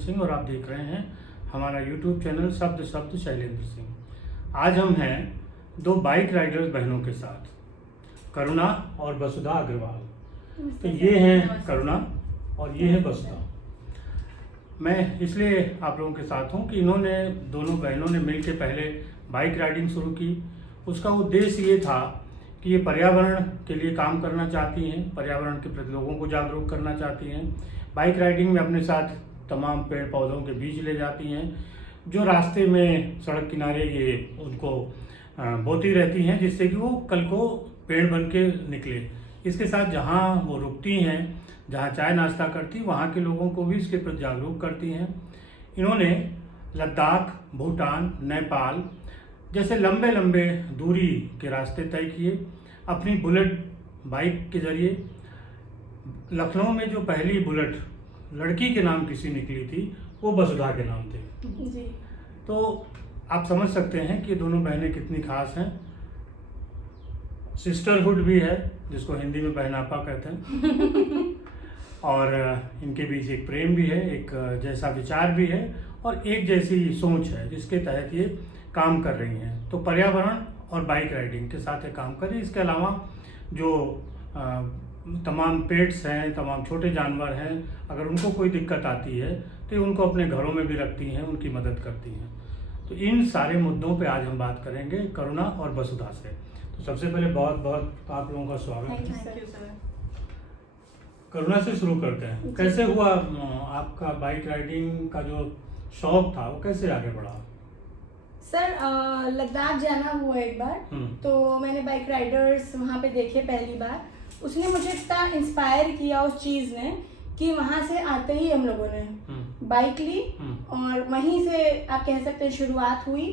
सिंह और आप देख रहे हैं हमारा YouTube चैनल शब्द शब्द शैलेंद्र सिंह। आज हम हैं दो बाइक राइडर्स बहनों के साथ, करुणा और वसुधा अग्रवाल। तो ये हैं करुणा और ये है वसुधा। मैं इसलिए आप लोगों के साथ हूँ कि इन्होंने दोनों बहनों ने मिलकर पहले बाइक राइडिंग शुरू की। उसका उद्देश्य ये था कि ये पर्यावरण के लिए काम करना चाहती हैं, पर्यावरण के प्रति लोगों को जागरूक करना चाहती हैं। बाइक राइडिंग में अपने साथ तमाम पेड़ पौधों के बीज ले जाती हैं, जो रास्ते में सड़क किनारे ये उनको बोती रहती हैं, जिससे कि वो कल को पेड़ बन के निकले। इसके साथ जहाँ वो रुकती हैं, जहाँ चाय नाश्ता करती, वहाँ के लोगों को भी इसके प्रति जागरूक करती हैं। इन्होंने लद्दाख, भूटान, नेपाल जैसे लंबे लंबे दूरी के रास्ते तय किए अपनी बुलेट बाइक के जरिए। लखनऊ में जो पहली बुलेट लड़की के नाम किसी निकली थी वो वसुधा के नाम थे जी। तो आप समझ सकते हैं कि दोनों बहनें कितनी खास हैं। सिस्टरहुड भी है, जिसको हिंदी में बहनापा कहते हैं और इनके बीच एक प्रेम भी है, एक जैसा विचार भी है और एक जैसी सोच है, जिसके तहत ये काम कर रही हैं। तो पर्यावरण और बाइक राइडिंग के साथ ये काम कर रही है। इसके अलावा जो तमाम पेट्स हैं, तमाम छोटे जानवर हैं, अगर उनको कोई दिक्कत आती है तो ये उनको अपने घरों में भी रखती हैं, उनकी मदद करती हैं। तो इन सारे मुद्दों पे आज हम बात करेंगे करुणा और वसुधा से। तो सबसे पहले बहुत बहुत आप लोगों का स्वागत है। Thank you sir. करुणा से शुरू करते हैं। कैसे हुआ आपका बाइक राइडिंग का जो शौक था वो कैसे आगे बढ़ा? सर लद्दाख जाना हुआ एक बार, तो मैंने बाइक राइडर्स वहाँ पे देखे पहली बार। उसने मुझे इतना इंस्पायर किया उस चीज़ ने कि वहाँ से आते ही हम लोगों ने बाइक ली और वहीं से आप कह सकते हैं शुरुआत हुई।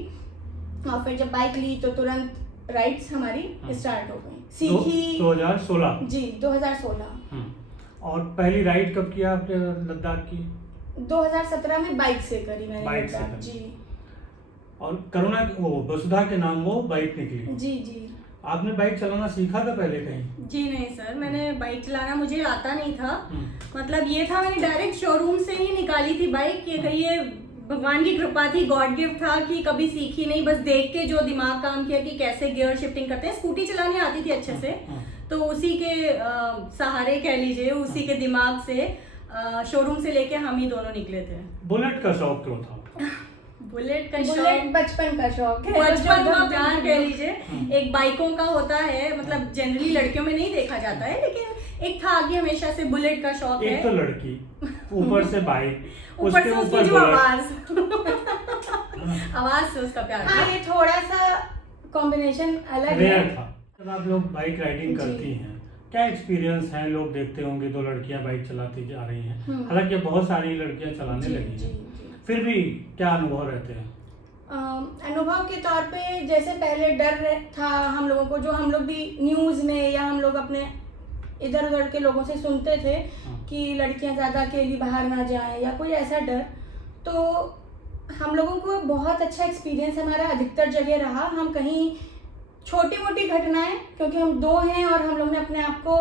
और फिर जब बाइक ली तो तुरंत राइड्स हमारी स्टार्ट हो गई, सीखी। 2016 जी, 2016। और पहली राइड कब किया आपने लद्दाख की? 2017 में बाइक से करी मैंने बाइक से लद्दाख। जी। और करुणा वो वसुधा के नाम वो बाइक निकली। जी जी। आपने बाइक चलाना सीखा था पहले कहीं? जी नहीं सर, मैंने बाइक चलाना मुझे आता नहीं था। मतलब ये था, मैंने डायरेक्ट शोरूम से ही निकाली थी बाइक। ये कहिए भगवान की कृपा थी, गॉड गिफ्ट था कि कभी सीखी नहीं, बस देख के जो दिमाग काम किया कि कैसे गियर शिफ्टिंग करते हैं। स्कूटी चलानी आती थी अच्छे से, तो उसी के सहारे कह लीजिए, उसी के दिमाग से शोरूम से लेके हम ही दोनों निकले थे। बुलेट का शौक क्यों था? बुलेट का बुलेट बचपन का शौक है, बचपन का प्यार कह लीजिए। एक बाइकों का होता है, मतलब जनरली लड़कियों में नहीं देखा जाता है, लेकिन एक था कि हमेशा से बुलेट का शौक है। एक तो लड़की, ऊपर से बाइक, ऊपर से उसकी जो आवाज आवाज से उसका प्यार। हाँ, ये थोड़ा सा कॉम्बिनेशन अलग है। था। जब आप लोग बाइक राइडिंग करती हैं, क्या एक्सपीरियंस है? लोग देखते होंगे दो लड़कियां बाइक चलाती जा रही हैं, हालांकि बहुत सारी लड़कियां चलाने लगी हैं, फिर भी क्या अनुभव रहते हैं? अनुभव के तौर पे जैसे पहले डर था हम लोगों को, जो हम लोग भी न्यूज़ में या हम लोग अपने इधर उधर के लोगों से सुनते थे कि लड़कियां ज़्यादा अकेली बाहर ना जाएं या कोई ऐसा डर। तो हम लोगों को बहुत अच्छा एक्सपीरियंस हमारा अधिकतर जगह रहा। हम कहीं छोटी मोटी घटनाएं, क्योंकि हम दो हैं और हम लोग ने अपने आप को,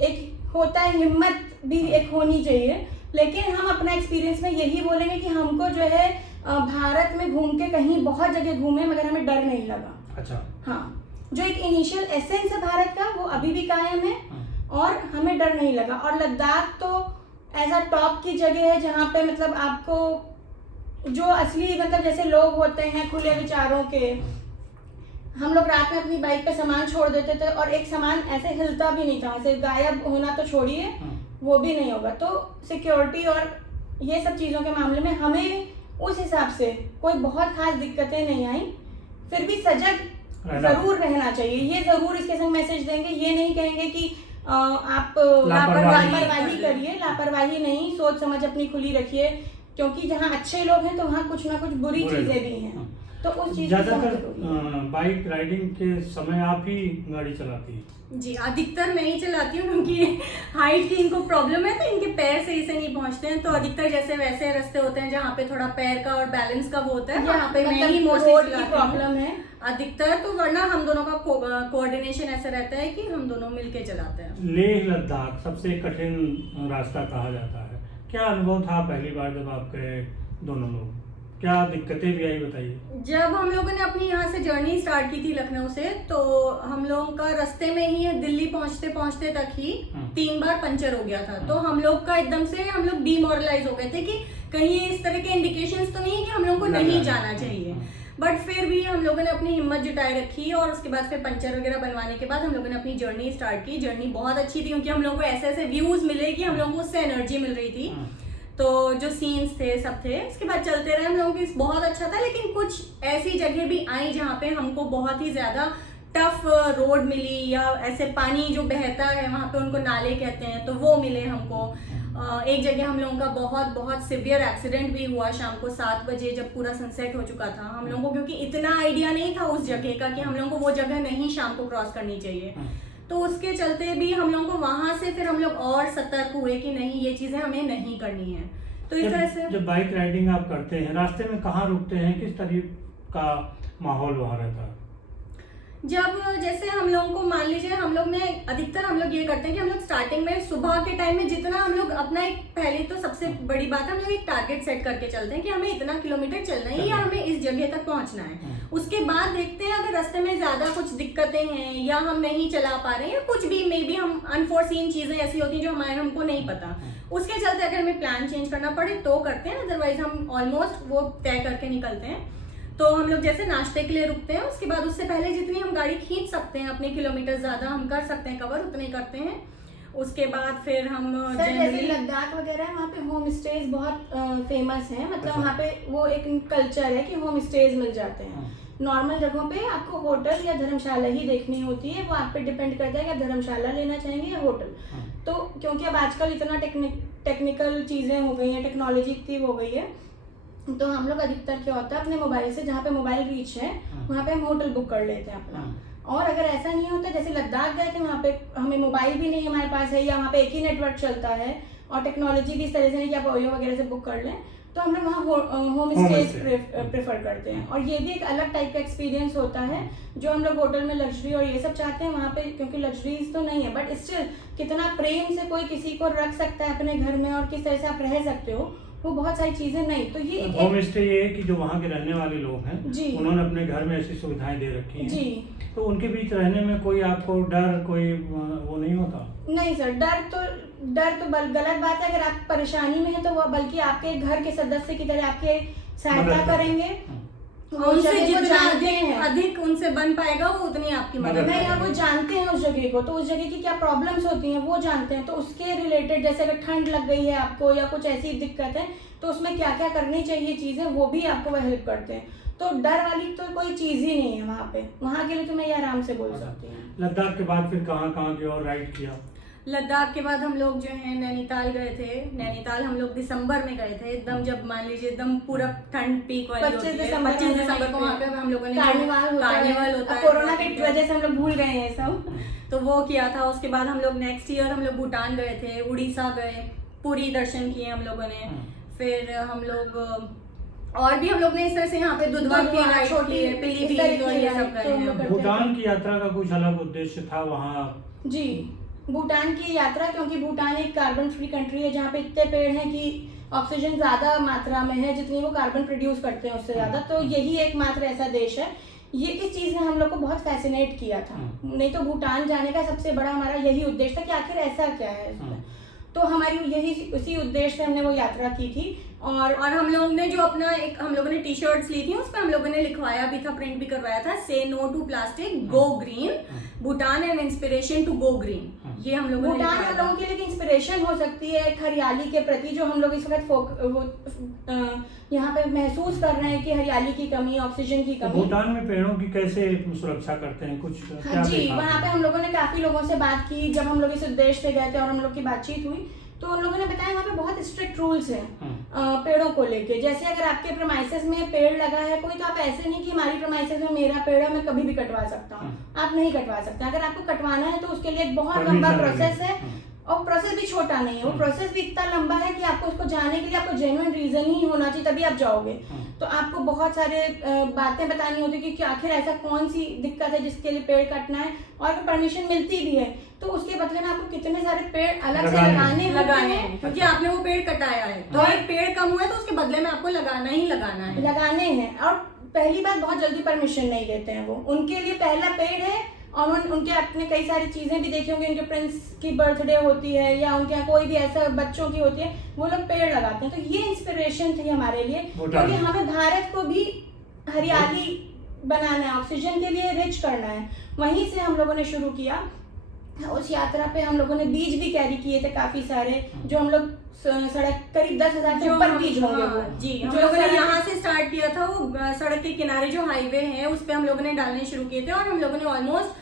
एक होता है हिम्मत भी एक होनी चाहिए, लेकिन हम अपना एक्सपीरियंस में यही बोलेंगे कि हमको जो है भारत में घूम के कहीं बहुत जगह घूमे मगर हमें डर नहीं लगा। अच्छा। हाँ, जो एक इनिशियल एसेंस है भारत का वो अभी भी कायम है और हमें डर नहीं लगा। और लद्दाख तो एज अ टॉप की जगह है, जहाँ पे मतलब आपको जो असली मतलब जैसे लोग होते हैं खुले विचारों के, हम लोग रात में अपनी बाइक पे सामान छोड़ देते थे और एक सामान ऐसे हिलता भी नहीं था, ऐसे गायब होना तो छोड़िए, वो भी नहीं होगा। तो सिक्योरिटी और ये सब चीज़ों के मामले में हमें उस हिसाब से कोई बहुत खास दिक्कतें नहीं आई। फिर भी सजग जरूर रहना चाहिए, ये जरूर इसके संग मैसेज देंगे। ये नहीं कहेंगे कि आप लापरवाही करिए, लापरवाही नहीं, सोच समझ अपनी खुली रखिए, क्योंकि जहाँ अच्छे लोग हैं तो वहाँ कुछ ना कुछ बुरी चीजें भी हैं। तो उस चीज ज्यादातर बाइक राइडिंग के समय आप ही गाड़ी चलाती हैं? जी, अधिकतर मैं ही चलाती हूँ, क्योंकि हाइट की इनको प्रॉब्लम है, तो इनके पैर सही से नहीं पहुँचते हैं। तो अधिकतर जैसे वैसे रास्ते होते हैं जहाँ पे थोड़ा पैर का और बैलेंस का वो होता है, वहाँ पे मैं ही मोस्टली चलाती प्रॉब्लम है अधिकतर। तो वरना हम दोनों का कोऑर्डिनेशन ऐसा रहता है कि हम दोनों मिलके चलाते हैं। लेह लद्दाख सबसे कठिन रास्ता कहा जाता है, क्या अनुभव था पहली बार जब आप गए दोनों लोग? क्या दिक्कतें भी आई बताइए। जब हम लोगों ने अपनी यहाँ से जर्नी स्टार्ट की थी लखनऊ से, तो हम लोगों का रास्ते में ही दिल्ली पहुंचते पहुंचते तक ही 3 बार पंचर हो गया था। तो हम लोग का एकदम से हम लोग डीमोरलाइज हो गए थे कि कहीं इस तरह के इंडिकेशंस तो नहीं है कि हम लोगों को नहीं जाना चाहिए। बट फिर भी हम लोगों ने अपनी हिम्मत जुटाए रखी और उसके बाद फिर पंचर वगैरह बनवाने के बाद हम लोगों ने अपनी जर्नी स्टार्ट की। जर्नी बहुत अच्छी थी क्योंकि हम लोगों को ऐसे ऐसे व्यूज मिले कि हम लोगों को उससे एनर्जी मिल रही थी। तो जो सीन्स थे सब थे, उसके बाद चलते रहे हम लोगों की, बहुत अच्छा था। लेकिन कुछ ऐसी जगह भी आई जहाँ पे हमको बहुत ही ज्यादा टफ रोड मिली, या ऐसे पानी जो बहता है वहाँ पे उनको नाले कहते हैं, तो वो मिले हमको। एक जगह हम लोगों का बहुत बहुत सिवियर एक्सीडेंट भी हुआ शाम को 7 बजे, जब पूरा सनसेट हो चुका था। हम लोगों को क्योंकि इतना आइडिया नहीं था उस जगह का कि हम लोगों को वो जगह नहीं शाम को क्रॉस करनी चाहिए, तो उसके चलते भी हम लोगों को वहां से फिर हम लोग और सतर्क हुए कि नहीं, ये चीजें हमें नहीं करनी है। तो इस तरह से जब बाइक राइडिंग आप करते हैं, रास्ते में कहाँ रुकते हैं, किस तरह का माहौल वहाँ रहता है? जब जैसे हम लोगों को मान लीजिए, हम लोग ने अधिकतर हम लोग ये करते हैं कि हम लोग स्टार्टिंग में सुबह के टाइम में जितना हम लोग अपना एक, पहले तो सबसे बड़ी बात है हम लोग एक टारगेट सेट करके चलते हैं कि हमें इतना किलोमीटर चलना है या हमें इस जगह तक पहुंचना है। उसके बाद देखते हैं अगर रास्ते में ज्यादा कुछ दिक्कतें हैं या हम नहीं चला पा रहे हैं या कुछ भी मे बी हम अनफोर्सीन चीजें ऐसी होती हैं जो हमको नहीं पता, उसके चलते अगर हमें प्लान चेंज करना पड़े तो करते हैं, अदरवाइज हम ऑलमोस्ट वो तय करके निकलते हैं। तो हम लोग जैसे नाश्ते के लिए रुकते हैं, उसके बाद उससे पहले जितनी हम गाड़ी खींच सकते हैं, अपने किलोमीटर ज्यादा हम कर सकते हैं कवर, उतने करते हैं। उसके बाद फिर हम जैसे लद्दाख वगैरह है, वहाँ पे होम स्टेज बहुत फेमस है। मतलब वहाँ पे वो एक कल्चर है कि होम स्टेज मिल जाते हैं। नॉर्मल जगहों पे आपको होटल या धर्मशाला ही देखनी होती है, वो आप पे डिपेंड करता है कि आप धर्मशाला लेना चाहेंगे या होटल। तो क्योंकि अब आजकल इतना टेक्निकल चीजें हो गई हैं, टेक्नोलॉजी इतनी हो गई है, तो हम लोग अधिकतर क्या होता है अपने मोबाइल से, जहाँ पे मोबाइल रीच है वहाँ पे हम होटल बुक कर लेते हैं अपना। और अगर ऐसा नहीं होता, जैसे लद्दाख गए थे, वहाँ पे हमें मोबाइल भी नहीं हमारे पास है या वहाँ पे एक ही नेटवर्क चलता है और टेक्नोलॉजी भी इस तरह से नहीं कि आप ओयो वगैरह से बुक कर लें, तो हम लोग वहाँ होम स्टेज प्रेफर करते हैं। और ये भी एक अलग टाइप का एक्सपीरियंस होता है। जो हम लोग होटल में लग्जरी और ये सब चाहते हैं, वहाँ पे क्योंकि लग्जरीज तो नहीं है, बट स्टिल कितना प्रेम से कोई किसी को रख सकता है अपने घर में और किस तरह से आप रह सकते हो, वो बहुत सारी चीजें नहीं। तो ये होम स्टे ये है कि जो वहाँ के रहने वाले लोग हैं जी, उन्होंने अपने घर में ऐसी सुविधाएं दे रखी हैं जी, तो उनके बीच रहने में कोई आपको डर, कोई वो नहीं होता? नहीं सर, डर तो गलत बात है। अगर आप परेशानी में है तो वो बल्कि आपके घर के सदस्य की तरह आपके सहायता करेंगे, उनसे जितना अधिक उनसे बन पाएगा वो उतनी आपकी मदद नहीं, और वो जानते हैं उस जगह को, तो उस जगह की क्या प्रॉब्लम्स होती हैं वो जानते हैं। तो उसके रिलेटेड जैसे अगर ठंड लग गई है आपको या कुछ ऐसी दिक्कत है तो उसमें क्या क्या करनी चाहिए चीजें, वो भी आपको वह हेल्प करते हैं। तो डर वाली तो कोई चीज ही नहीं है वहाँ पे। वहाँ के लिए तो मैं ये आराम से बोल सकती हूँ। लद्दाख के बाद फिर कहाँ कहाँ की और राइड किया? लद्दाख के बाद हम लोग जो है नैनीताल गए थे। नैनीताल हम लोग दिसंबर में गए थे, एकदम जब मान लीजिए एकदम पूरा ठंड पीक वाली होती है। 25 दिसंबर को वहाँ पे हम लोगों ने कार्निवाल होता है, कोरोना की वजह से हम लोग भूल गए हैं सब, तो वो किया था। उसके बाद हम लोग नेक्स्ट ईयर हम लोग भूटान गए थे, उड़ीसा गए, पुरी दर्शन किए हम लोगों ने। फिर हम लोग और भी हम लोग ने इस तरह से यहाँ पे दुधवा की छोटी पीलीभीत और ये सब गए हैं। भूटान की यात्रा का कुछ अलग उद्देश्य था वहाँ? जी, भूटान की यात्रा, क्योंकि भूटान एक कार्बन फ्री कंट्री है जहाँ पे इतने पेड़ हैं कि ऑक्सीजन ज्यादा मात्रा में है, जितनी वो कार्बन प्रोड्यूस करते हैं उससे ज्यादा। तो यही एकमात्र ऐसा देश है। ये इस चीज ने हम लोग को बहुत फैसिनेट किया था। नहीं तो भूटान जाने का सबसे बड़ा हमारा यही उद्देश्य था कि आखिर ऐसा क्या है इसमें। तो हमारी यही उसी उद्देश्य से हमने वो यात्रा की थी। और हम लोग ने जो अपना एक हम लोगों ने टी शर्ट्स ली थी, उस पर हम लोगों ने लिखवाया भी था, प्रिंट भी करवाया था, say no to plastic, go green, Bhutan and inspiration to go green. ये हम लोगों ने भूटान हम लोगों के लिए इंस्पिरेशन हो सकती है एक हरियाली के प्रति, जो हम लोग इस वक्त यहाँ पे महसूस कर रहे हैं कि हरियाली की कमी, ऑक्सीजन की कमी। भूटान में पेड़ों की कैसे सुरक्षा करते हैं कुछ? हाँ जी, वहाँ पे हम लोगों ने काफी लोगों से बात की। जब हम लोग इस उद्देश्य से गए थे और हम लोग की बातचीत हुई तो उन लोगों ने बताया वहाँ पे बहुत स्ट्रिक्ट रूल्स हैं पेड़ों को लेके। जैसे अगर आपके प्रेमाइसेस में पेड़ लगा है कोई, तो आप ऐसे नहीं कि हमारी प्रेमाइसेस में मेरा पेड़ है मैं कभी भी कटवा सकता हूँ, आप नहीं कटवा सकते। अगर आपको कटवाना है तो उसके लिए एक बहुत लंबा प्रोसेस है और प्रोसेस भी छोटा नहीं है, वो प्रोसेस भी इतना लंबा है कि आपको उसको जाने के लिए आपको जेन्युइन रीजन ही होना चाहिए, तभी आप जाओगे। तो आपको बहुत सारे बातें बतानी होती है कि आखिर ऐसा कौन सी दिक्कत है जिसके लिए पेड़ काटना है, और परमिशन मिलती भी है तो उसके बदले में आपको कितने सारे पेड़ अलग से लगाने हैं, क्योंकि आपने वो पेड़ कटाया है तो एक पेड़ कम हुआ है तो उसके बदले में आपको लगाना है। लगाने हैं। और पहली बात, बहुत जल्दी परमिशन नहीं देते हैं वो, उनके लिए पहला पेड़ है और उनके अपने कई सारी चीजें भी देखी होंगी, उनके प्रिंस की बर्थडे होती है या उनके यहाँ कोई भी ऐसा बच्चों की होती है, वो लोग पेड़ लगाते हैं। तो ये इंस्पिरेशन थी हमारे लिए, क्योंकि हमें भारत को भी हरियाली बनाना है, ऑक्सीजन के लिए रिच करना है। वहीं से हम लोगों ने शुरू किया। उस यात्रा पे हम लोगों ने बीज भी कैरी किए थे काफी सारे, जो हम लोग सड़क करीब 10,000 से ऊपर बीज होंगे वो। जी, हम लोगों ने यहाँ से स्टार्ट किया था, वो सड़क के किनारे जो हाईवे है उस पे हम लोगों ने डालने शुरू किए थे, और हम लोगों ने ऑलमोस्ट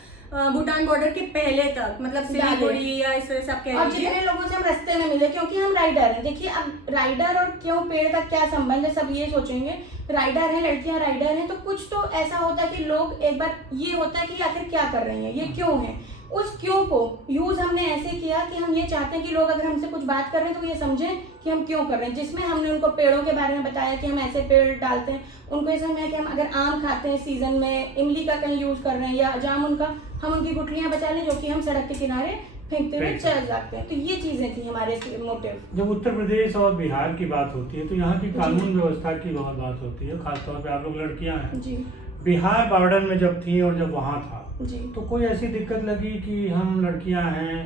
भूटान बॉर्डर के पहले तक, मतलब सिलीगुड़ी या इस तरह से आप कह और जितने लोगों से हम रास्ते में मिले, क्योंकि हम राइडर हैं। देखिए अब राइडर और क्यों पेड़ का क्या संबंध है, सब ये सोचेंगे। राइडर है, लड़कियां राइडर हैं, तो कुछ तो ऐसा होता है कि लोग एक बार ये होता है कि आखिर क्या कर रही हैं, ये क्यों है। उस क्यों को यूज हमने ऐसे किया कि हम ये चाहते हैं कि लोग अगर हमसे कुछ बात कर रहे हैं तो ये समझें कि हम क्यों कर रहे हैं, जिसमें हमने उनको पेड़ों के बारे में बताया कि हम ऐसे पेड़ डालते हैं। उनको ये समझ में कि हम अगर आम खाते हैं सीजन में, इमली का कहीं यूज कर रहे हैं या जामुन का, हम उनकी गुठलियां बचा लें जो कि हम सड़क के किनारे फेंकते हुए चल जाते हैं। तो ये चीजें थी हमारे मोटिव। जब उत्तर प्रदेश और बिहार की बात होती है तो यहाँ की कानून व्यवस्था की बहुत बात होती है, खासतौर पे आप लोग लड़कियां हैं जी। बिहार बॉर्डर में जब थी और जब वहाँ था जी। तो कोई ऐसी दिक्कत लगी कि हम लड़कियां हैं,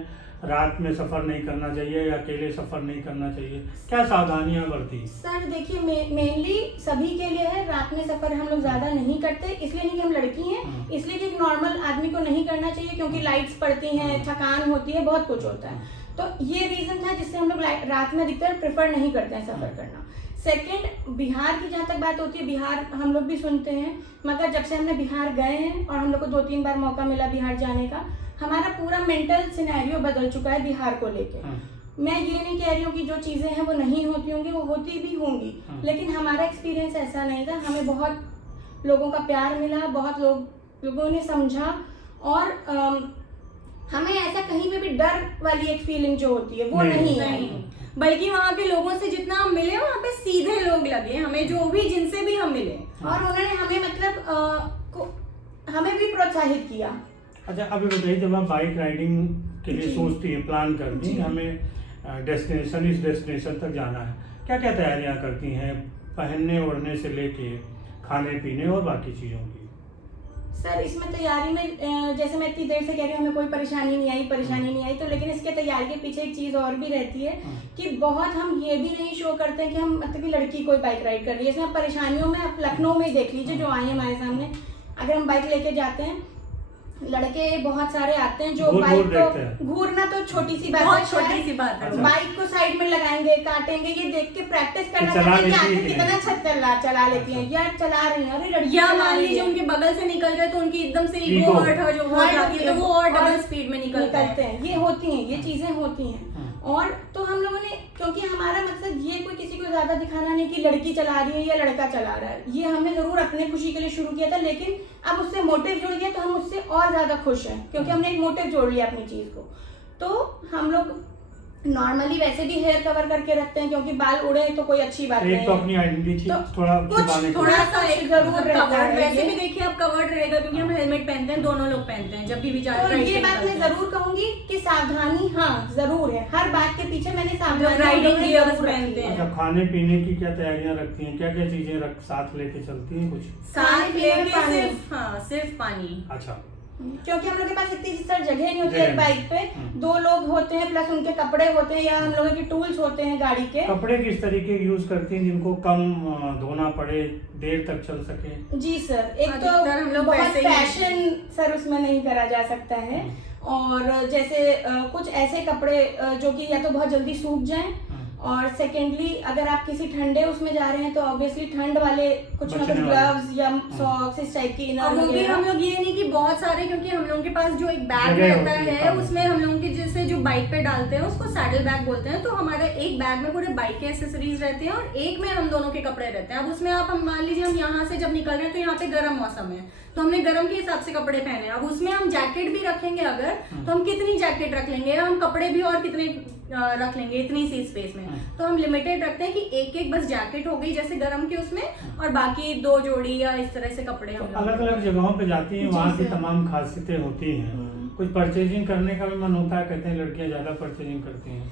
रात में सफर नहीं करना चाहिए या अकेले सफर नहीं करना चाहिए, क्या सावधानियां बरती? सर देखिए, मेनली सभी के लिए है, रात में सफर हम लोग ज्यादा नहीं करते, इसलिए नहीं कि हम लड़की हैं, इसलिए कि एक नॉर्मल आदमी को नहीं करना चाहिए, क्योंकि लाइट्स पड़ती हैं, थकान होती है, बहुत कुछ होता है। तो ये रीजन था जिससे हम लोग रात में अधिकतर प्रेफर नहीं करते हैं सफर करना। सेकंड, बिहार की जहाँ तक बात होती है, बिहार हम लोग भी सुनते हैं, मगर जब से हमने बिहार गए हैं और हम लोग को 2-3 बार मौका मिला बिहार जाने का, हमारा पूरा मेंटल सिनेरियो बदल चुका है बिहार को लेके। मैं ये नहीं कह रही हूँ कि जो चीजें हैं वो नहीं होती होंगी, वो होती भी होंगी, लेकिन हमारा एक्सपीरियंस ऐसा नहीं था। हमें बहुत लोगों का प्यार मिला, बहुत लोगों ने समझा, और हमें ऐसा कहीं पे भी डर वाली एक फीलिंग जो होती है वो नहीं आई। बल्कि वहाँ के लोगों से जितना हम मिले, वहाँ पे सीधे लोग लगे हमें, जो भी जिनसे भी हम मिले, और उन्होंने हमें मतलब हमें भी प्रोत्साहित किया। अच्छा, अभी बताइए, जब आप बाइक राइडिंग के लिए सोचती हैं, प्लान करती हैं, हमें इस डेस्टिनेशन तक जाना है, क्या क्या तैयारियां करती हैं, पहनने ओढ़ने से लेके खाने पीने और बाकी चीज़ों की? सर इसमें तैयारी में जैसे मैं इतनी देर से कह रही हूँ हमें कोई परेशानी नहीं आई, तो लेकिन इसके तैयारी के पीछे एक चीज़ और भी रहती है कि बहुत हम ये भी नहीं शो करते हैं कि हम मतलब कि लड़की कोई बाइक राइड कर रही है। इसमें आप परेशानियों में आप लखनऊ में देख लीजिए जो आई है हमारे सामने, अगर हम बाइक लेके जाते हैं, लड़के बहुत सारे आते हैं जो बाइक को घूरना तो छोटी सी बात है, छोटी सी बात है, बाइक को साइड में लगाएंगे, काटेंगे, ये देख के प्रैक्टिस करना चाहिए कि आखिर कितना अच्छा चला लेती हैं या चला रही हैं। अरे या मान लीजिए उनके बगल से निकल जाए तो उनकी एकदम से ईगो हर्ट हो जाती है, तो वो और डबल स्पीड में निकलते हैं। ये होती हैं, ये चीजें होती हैं। और तो हम लोगों ने, क्योंकि हमारा मकसद ये कोई किसी को ज्यादा दिखाना नहीं कि लड़की चला रही है या लड़का चला रहा है, ये हमने जरूर अपने खुशी के लिए शुरू किया था, लेकिन अब उससे मोटिव जुड़ गया तो हम उससे और ज्यादा खुश हैं, क्योंकि हमने एक मोटिव जोड़ लिया अपनी चीज को। तो हम लोग नॉर्मली वैसे भी हेयर कवर करके रखते हैं, क्योंकि बाल उड़े तो कोई अच्छी बात नहीं है, तो अपनी आइडेंटिटी थोड़ा सा जरूर रहता है। वैसे भी देखिए अब कवर्ड रहेगा, क्योंकि हम हेलमेट पहनते हैं, दोनों लोग पहनते हैं जब भी जाते हैं। तो ये बात मैं जरूर कहूंगी कि सावधानी हाँ जरूर है, हर बात के पीछे मैंने सावधानी राइडिंग गियर्स पहनते हैं। अच्छा, खाने पीने की क्या तैयारियां रखती हैं, क्या क्या चीजें साथ लेके चलती हैं? कुछ साथ लेके सिर्फ पानी। अच्छा, क्योंकि हम लोग के पास इतनी सारी जगह नहीं होती है बाइक पे, 2 लोग होते हैं प्लस उनके कपड़े होते हैं या हम लोगों के टूल्स होते हैं गाड़ी के। कपड़े किस तरीके के यूज करती हैं जिनको कम धोना पड़े, देर तक चल सके? जी सर, एक तो हम लोग बहुत फैशन सर उसमें नहीं करा जा सकता है, और जैसे कुछ ऐसे कपड़े जो कि या तो बहुत जल्दी सूख जाएं, और सेकेंडली अगर आप किसी ठंडे उसमें जा रहे हैं तो ऑब्वियसली ठंड वाले कुछ ना कुछ ग्लव्स या सॉक्स इस टाइप की। और वो भी हम लोग ये नहीं कि बहुत सारे, क्योंकि हम लोगों के पास जो एक बैग जगह रहता होती है, है उसमें हम लोगों के जैसे जो बाइक पे डालते हैं उसको सैडल बैग बोलते हैं, तो हमारे एक बैग में पूरे बाइक के एक्सेसरीज रहते हैं और एक में हम दोनों के कपड़े रहते हैं। अब उसमें हम मान लीजिए हम यहाँ से जब निकल रहे हैं तो यहाँ पे गर्म मौसम है, तो हमने गर्म के हिसाब से कपड़े पहने। अब उसमें हम जैकेट भी रखेंगे अगर, तो हम कितनी जैकेट रख लेंगे, हम कपड़े भी और कितने रख लेंगे इतनी सी स्पेस में। तो हम लिमिटेड रखते हैं कि एक एक बस जैकेट हो गई जैसे गर्म की उसमें, और बाकी 2 जोड़ी या इस तरह से कपड़े हम अलग अलग जगहों पे जाती हैं, जी वहाँ की सर। तमाम खासियतें होती हैं। कुछ परचेजिंग करने का भी मन होता है, कहते हैं लड़कियां ज्यादा परचेजिंग करती हैं।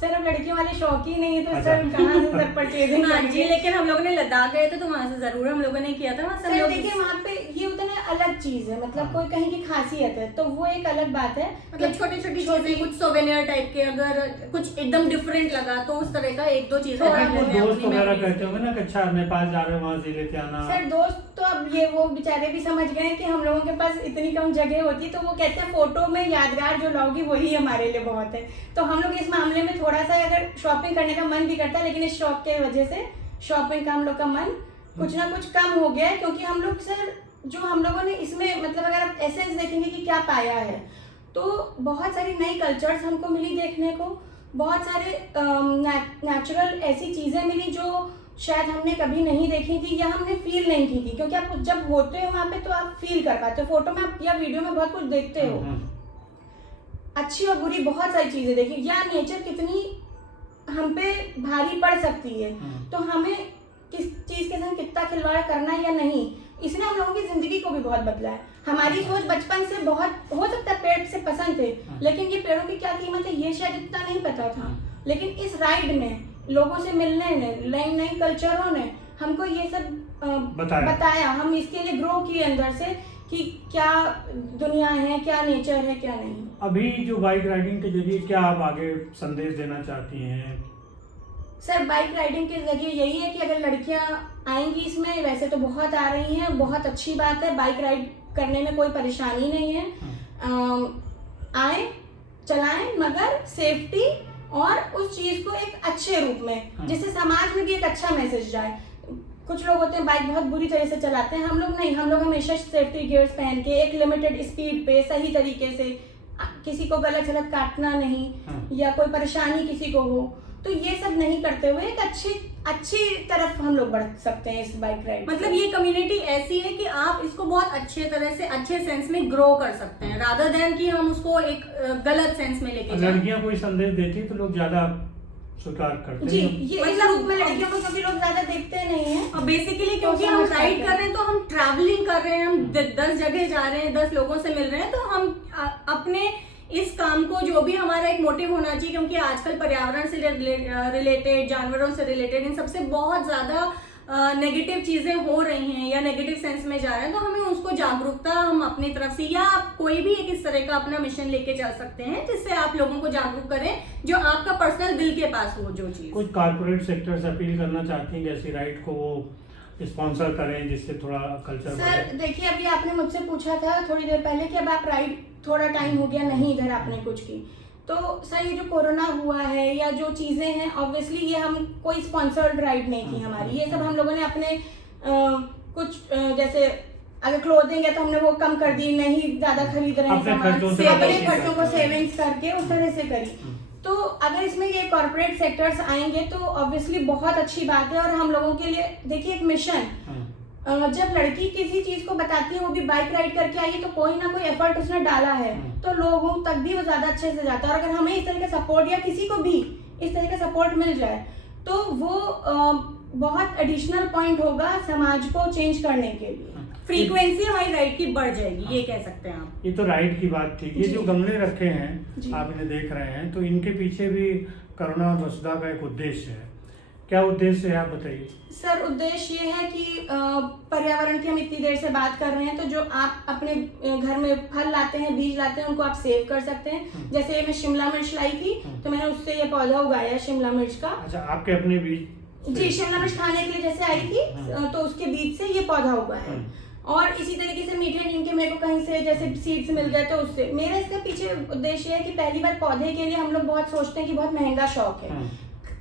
सर अब लड़कियों वाले शौक ही नहीं है तो अच्छा। सर कहाँ से सर परचेजिंग हाँ जी, लेकिन हम लोगों ने लद्दाख गए थे तो वहां से जरूर हम लोगों ने किया था। वहाँ से हम सर लोग देखिए वहाँ पे ये होता है ना, अलग चीज है, मतलब हाँ। कोई कहीं की खासियत है तो वो एक अलग बात है। मतलब छोटी छोटी चीजें, कुछ सोवेनियर टाइप के, अगर कुछ एकदम डिफरेंट लगा तो उस तरह का 1-2 चीजें थोड़ा रख कुछ लेते हैं दोस्त अपनी वगैरह memories कहते होंगे ना कि अच्छा नेपाल जा रहे हो, वहाँ से लेते आना। सर दोस्त तो अब ये वो बेचारे भी समझ गए हैं कि हम लोगों के पास इतनी कम जगह होती है, तो वो कहते हैं फोटो में यादगार जो लाओगी वही हमारे लिए बहुत है। तो हम लोग इस मामले में थोड़ा सा अगर शॉपिंग करने का मन भी करता है, लेकिन इस शौक के वजह से शॉपिंग का हम लोग का मन कुछ ना कुछ कम हो गया है, क्योंकि हम लोग सर जो हम लोगों ने इसमें मतलब अगर आप एसेंस देखेंगे कि क्या पाया है, तो बहुत सारी नई कल्चर्स हमको मिली देखने को, बहुत सारे नेचुरल ऐसी चीजें मिली जो शायद हमने कभी नहीं देखी थी या हमने फील नहीं की थी, क्योंकि आप जब होते हो वहाँ पे तो आप फील कर पाते हो। फोटो में आप या वीडियो में बहुत कुछ देखते हो, अच्छी और बुरी बहुत सारी चीजें देखी, या नेचर कितनी हम पे भारी पड़ सकती है, तो हमें किस चीज के साथ कितना खिलवाड़ करना है या नहीं, इसने हम लोगों की जिंदगी को भी बहुत बदला है। हमारी सोच बचपन से बहुत हो सकता है पेड़ से पसंद थे, लेकिन ये पेड़ों की क्या कीमत है ये शायद इतना नहीं पता था, लेकिन इस राइड में लोगों से मिलने ने, नई नई कल्चरों ने हमको ये सब बताया। हम इसके लिए ग्रो किए अंदर से कि क्या दुनिया है, क्या नेचर है, क्या नहीं। अभी जो बाइक राइडिंग के जरिए क्या आप आगे संदेश देना चाहती हैं? सर बाइक राइडिंग के जरिए यही है कि अगर लड़कियां आएंगी इसमें, वैसे तो बहुत आ रही हैं, बहुत अच्छी बात है, बाइक राइड करने में कोई परेशानी नहीं है। आए चलाएं, मगर सेफ्टी और उस चीज को एक अच्छे रूप में, जिससे समाज में भी एक अच्छा मैसेज जाए। कुछ लोग होते हैं बाइक बहुत बुरी तरह से चलाते हैं, हम लोग नहीं, हम लोग हमेशा सेफ्टी गियर्स पहन के एक लिमिटेड स्पीड पे सही तरीके से, किसी को गलत सलत काटना नहीं या कोई परेशानी किसी को हो, तो ये सब नहीं करते हुए एक अच्छी तरफ हम लोग बढ़ सकते हैं इस बाइक राइड। मतलब ये कम्युनिटी ऐसी है कि आप इसको बहुत अच्छे तरह से अच्छे सेंस में ग्रो कर सकते हैं, रादर देन कि हम उसको एक गलत सेंस में लेके जाएं। लड़कियां कोई संदेश देती तो लोग ज्यादा स्वीकार करते जी, हैं। ये इस रूप में लड़कियों को क्योंकि लोग ज्यादा देखते नहीं हैं, और बेसिकली क्योंकि हम राइड कर रहे हैं तो हम ट्रैवलिंग कर रहे हैं, हम 10 जगह जा रहे हैं, 10 लोगों से मिल रहे हैं, तो हम अपने इस काम को जो भी हमारा एक मोटिव होना चाहिए, क्योंकि आजकल पर्यावरण से रिलेटेड, जानवरों से रिलेटेड, इन सबसे बहुत ज्यादा नेगेटिव चीजें हो रही हैं या नेगेटिव सेंस में जा रहे हैं, तो हमें उसको जागरूकता हम अपनी तरफ से या आप कोई भी एक इस तरह का अपना मिशन लेके चल सकते हैं जिससे आप लोगों को जागरूक करें, जो आपका पर्सनल दिल के पास हो जो चीज। कुछ कारपोरेट सेक्टर से अपील करना चाहती हैं कि ऐसी राइड को वो स्पॉन्सर करें जिससे थोड़ा कल्चर सर देखिए अभी आपने मुझसे पूछा था थोड़ी देर पहले कि अब आप राइड थोड़ा टाइम हो गया नहीं इधर आपने कुछ की, तो सर ये जो कोरोना हुआ है या जो चीजें हैं, ऑब्वियसली ये हम कोई स्पॉन्सर्ड राइड नहीं थी हमारी, ये सब हम लोगों ने अपने कुछ जैसे अगर क्लोथिंग है तो हमने वो कम कर दी, नहीं ज्यादा खरीद रहे हैं सामान, अपने खर्चों को सेविंग्स करके उस तरह से करी। तो अगर इसमें ये कॉर्पोरेट सेक्टर्स आएंगे तो ऑब्वियसली बहुत अच्छी बात है, और हम लोगों के लिए देखिए एक मिशन, जब लड़की किसी चीज को बताती है वो भी बाइक राइड करके आई है, तो कोई ना कोई एफर्ट उसने डाला है, तो लोगों तक भी वो ज्यादा अच्छे से जाता है। और अगर हमें इस तरह का सपोर्ट या किसी को भी इस तरह का सपोर्ट मिल जाए तो वो बहुत एडिशनल पॉइंट होगा समाज को चेंज करने के लिए। फ्रीक्वेंसी हमारी राइड की बढ़ जाएगी, ये कह सकते हैं आप। ये तो राइड की बात थी। ये जो गमले रखे हैं आप इन्हें देख रहे हैं, तो इनके पीछे भी करुणा और वसुधा का एक उद्देश्य है। क्या उद्देश्य है आप बताइए। सर उद्देश्य ये है कि पर्यावरण की हम इतनी देर से बात कर रहे हैं, तो जो आप अपने घर में फल लाते हैं, बीज लाते हैं, उनको आप सेव कर सकते हैं। जैसे मैं शिमला मिर्च लाई थी तो मैंने उससे ये पौधा उगाया शिमला मिर्च का। अच्छा, आपके अपने बीज? जी, शिमला मिर्च खाने के लिए जैसे आई थी तो उसके बीज से ये पौधा हुआ है। और इसी तरीके से मीठे नीम के मेरे को कहीं से जैसे सीड्स मिल गए तो उससे। मेरा इसके पीछे उद्देश्य है कि पहली बार पौधे के लिए हम लोग बहुत सोचते हैं कि बहुत महंगा शौक है,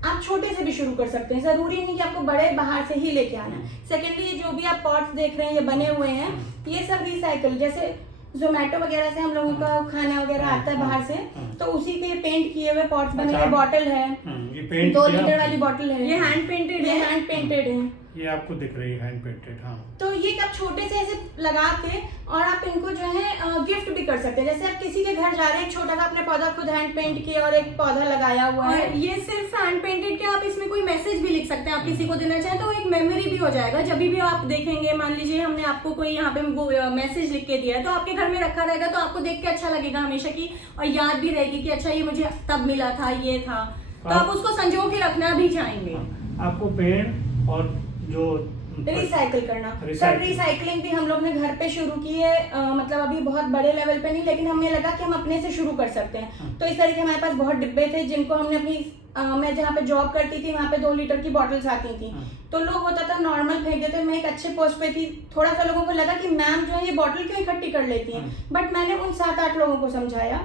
आप छोटे से भी शुरू कर सकते हैं, जरूरी नहीं कि आपको बड़े बाहर से ही लेके आना। सेकेंडली जो भी आप पॉट्स देख रहे हैं ये बने हुए हैं, ये सब रिसाइकल, जैसे जोमेटो वगैरह से हम लोगों का खाना वगैरह आता है बाहर से, तो उसी के पेंट किए हुए पॉट्स बने हुए, बॉटल है, ये पेंट 2 लीटर वाली बॉटल है, ये हैंड पेंटेड ये है। हैंड पेंटेड है। ये आपको दिख रही है हैंड पेंटेड। हाँ, तो ये आप छोटे से ऐसे लगा के और आप इनको जो है गिफ्ट भी कर सकते हैं। जैसे आप किसी के घर जा रहे हैं, एक छोटा सा अपने पौधा खुद हैंड पेंट किया और एक पौधा लगाया हुआ है। और ये सिर्फ हैंड पेंटेड के, आप इसमें कोई मैसेज भी लिख सकते हैं, आप किसी को देना चाहें तो एक मेमोरी भी हो जाएगा। जब भी आप देखेंगे, मान लीजिए हमने आपको कोई यहाँ पे वो मैसेज लिख के दिया है, तो आपके घर में रखा रहेगा, तो आपको देख के अच्छा लगेगा हमेशा की, और याद भी रहेगी कि अच्छा ये मुझे तब मिला था, ये था, तो आप उसको संजो के रखना भी चाहेंगे। आपको पेन और जो रिसाइकिल करना, सब रिसाइकिल। रिसाइकलिंग भी हम लोग ने घर पे शुरू की है, मतलब अभी बहुत बड़े लेवल पे नहीं, लेकिन हमें लगा कि हम अपने से शुरू कर सकते हैं। तो इस तरीके हमारे पास बहुत डिब्बे थे जिनको हमने अपनी मैं जहाँ पे जॉब करती थी वहाँ पे 2 लीटर की बॉटल्स आती थी, तो लोग होता था नॉर्मल फेंक देते। मैं एक अच्छे पोस्ट पे थी, थोड़ा सा लोगों को लगा कि मैम जो है ये बॉटल क्यों इकट्ठी कर लेती हैं, बट मैंने उन 7-8 लोगों को समझाया,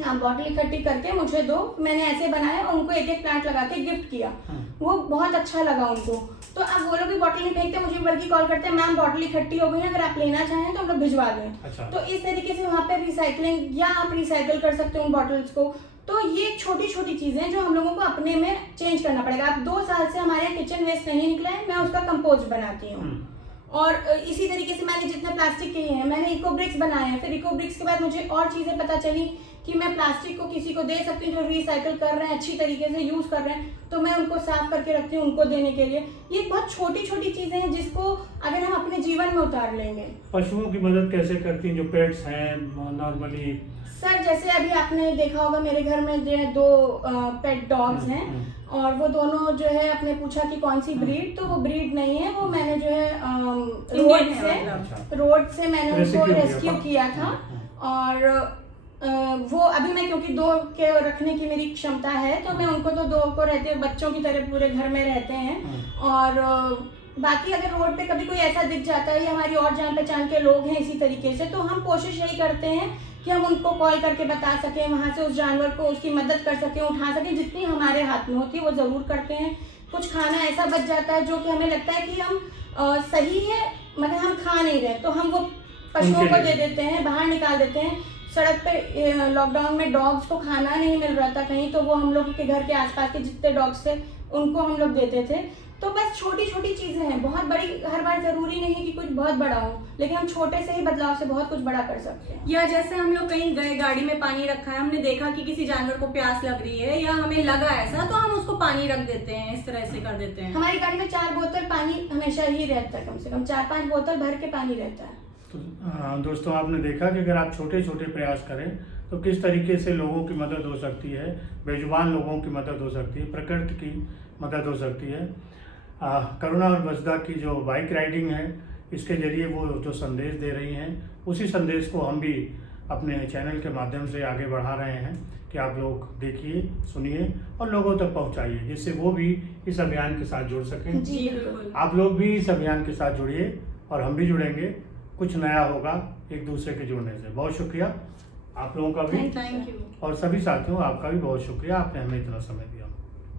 आप बॉटल इकट्ठी करके मुझे दो, मैंने ऐसे बनाया और उनको एक प्लांट लगा के गिफ्ट किया। वो बहुत अच्छा लगा उनको। तो अब वो लोग भी बॉटल नहीं फेंकते, मुझे बल्कि कॉल करते हैं, मैम बॉटल इकट्ठी हो गई है, अगर आप लेना चाहें तो हम लोग भिजवा दें। अच्छा। तो इस तरीके से वहाँ पे रिसाइकलिंग, या आप रिसाइकल कर सकते हो उन बॉटल्स को। तो ये छोटी छोटी चीजें हैं जो हम लोगों को अपने में चेंज करना पड़ेगा। अब 2 साल से हमारे यहाँ किचन वेस्ट नहीं निकला है, मैं उसका कंपोस्ट बनाती हूँ। और इसी तरीके से मैंने जितने प्लास्टिक के हैं, मैंने इको ब्रिक्स बनाए हैं। फिर इको ब्रिक्स के बाद मुझे और चीजें पता चली कि मैं प्लास्टिक को किसी को दे सकती हूँ जो रिसाइकल कर रहे हैं, अच्छी तरीके से यूज कर रहे हैं, तो मैं उनको साफ करके रखती हूँ उनको देने के लिए। ये बहुत छोटी छोटी चीजें हैं जिसको अगर हम अपने जीवन में उतार लेंगे। पशुओं की मदद कैसे करती हैं जो पेट्स हैं नॉर्मली? सर जैसे अभी आपने देखा होगा मेरे घर में जो है 2 पेट डॉग्स हैं, और वो दोनों जो है आपने पूछा कि कौन सी ब्रीड, तो वो ब्रीड नहीं है, वो मैंने जो है रोड से मैंने उनको रेस्क्यू किया था। और वो अभी मैं, क्योंकि 2 के रखने की मेरी क्षमता है, तो मैं उनको तो 2 को रहते बच्चों की तरह पूरे घर में रहते हैं। और बाकी अगर रोड पे कभी कोई ऐसा दिख जाता है या हमारी और जान पहचान के लोग हैं इसी तरीके से, तो हम कोशिश यही करते हैं कि हम उनको कॉल करके बता सकें, वहां से उस जानवर को उसकी मदद कर सकें, उठा सकें, जितनी हमारे हाथ में होती है वो जरूर करते हैं। कुछ खाना ऐसा बच जाता है जो कि हमें लगता है कि हम सही है मगर हम खा नहीं रहे, तो हम वो पशुओं को दे देते हैं, बाहर निकाल देते हैं। सड़क पे लॉकडाउन में डॉग्स को खाना नहीं मिल रहा था कहीं, तो वो हम लोग के घर के आसपास के जितने डॉग्स थे उनको हम लोग देते थे। तो बस छोटी छोटी चीजें हैं, बहुत बड़ी हर बार जरूरी नहीं कि कुछ बहुत बड़ा हो, लेकिन हम छोटे से ही बदलाव से बहुत कुछ बड़ा कर सकते हैं। या जैसे हम लोग कहीं गए, गाड़ी में पानी रखा है, हमने देखा कि किसी जानवर को प्यास लग रही है या हमें लगा ऐसा, तो हम उसको पानी रख देते हैं, इस तरह से कर देते हैं। हमारी गाड़ी में 4 बोतल पानी हमेशा ही रहता है, कम से कम 4-5 बोतल भर के पानी रहता है। तो दोस्तों आपने देखा कि अगर आप छोटे छोटे प्रयास करें तो किस तरीके से लोगों की मदद हो सकती है, बेजुबान लोगों की मदद हो सकती है, प्रकृति की मदद हो सकती है। करुणा और बसदा की जो बाइक राइडिंग है, इसके जरिए वो जो संदेश दे रही हैं, उसी संदेश को हम भी अपने चैनल के माध्यम से आगे बढ़ा रहे हैं कि आप लोग देखिए, सुनिए और लोगों तक पहुंचाइए, जिससे वो भी इस अभियान के साथ जुड़ सकें। जी बिल्कुल। आप लोग भी इस अभियान के साथ जुड़िए और हम भी जुड़ेंगे, कुछ नया होगा एक दूसरे के जुड़ने से। बहुत शुक्रिया आप लोगों का भी, थैंक यू। और सभी साथियों आपका भी बहुत शुक्रिया, आपने हमें इतना समय दिया।